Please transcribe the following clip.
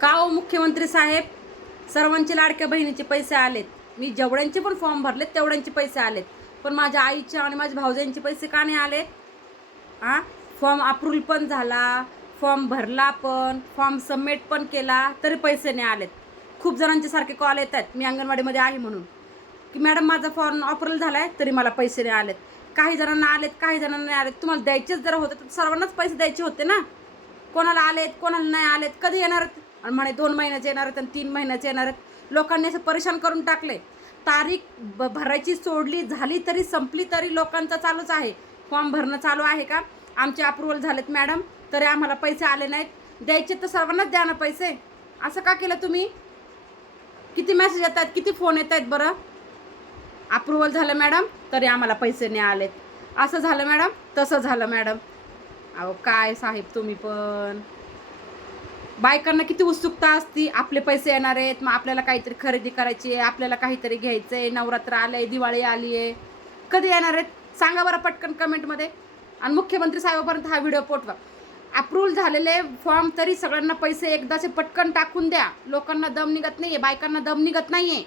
का हो मुख्यमंत्री साहेब, सर्वांचे लाडक्या बहिणीचे पैसे आलेत. मी जेवढ्यांचे पण फॉर्म भरलेत तेवढ्यांचे पैसे आलेत. पण माझ्या आईच्या आणि माझ्या भाऊजांचे पैसे का नाही आलेत? हां, फॉर्म अप्रूव्हल पण झाला, फॉर्म भरला पण, फॉर्म सबमिट पण केला, तरी पैसे नाही आलेत. खूप जणांचे सारखे कॉल येत आहेत, मी अंगणवाडीमध्ये आहे म्हणून, की मॅडम माझा फॉर्म अप्रूव्हल झाला आहे तरी मला पैसे नाही आलेत. काही जणांना आलेत, काही जणांना नाही आलेत. तुम्हाला द्यायचेच जरा होते तर सर्वांनाच पैसे द्यायचे होते ना. कोणाला आलेत, कोणाला नाही आलेत, कधी येणार आहेत? आणि म्हणे 2 महिन्याचे येणार आहेत आणि 3 महिन्याचे येणार आहेत. लोकांनी असं परेशान करून टाकले. तारीख भरायची सोडली, झाली तरी संपली तरी लोकांचं चालूच आहे, फॉर्म भरणं चालू आहे का, आमचे अप्रूव्हल झालेत मॅडम तरी आम्हाला पैसे आले नाहीत. द्यायचे तर सर्वांनाच द्या ना पैसे. असं का केलं तुम्ही? किती मेसेज येत आहेत, किती फोन येत आहेत बरं. अप्रूव्हल झालं मॅडम तरी आम्हाला पैसे नाही आलेत, असं झालं मॅडम, तसं झालं मॅडम. अहो काय साहेब तुम्ही पण. बायकांना किती उत्सुकता असती, आपले पैसे येणार आहेत, मग आपल्याला काहीतरी खरेदी करायची आहे, आपल्याला काहीतरी घ्यायचं आहे, नवरात्र आलं आहे, दिवाळी आली आहे, कधी येणार आहेत सांगा बरं पटकन कमेंटमध्ये. आणि मुख्यमंत्री साहेबापर्यंत हा व्हिडिओ पोचवा. अप्रूव्हल झालेले फॉर्म तरी सगळ्यांना पैसे एकदाचे पटकन टाकून द्या. लोकांना दम निघत नाही आहे, बायकांना दम निघत नाही आहे.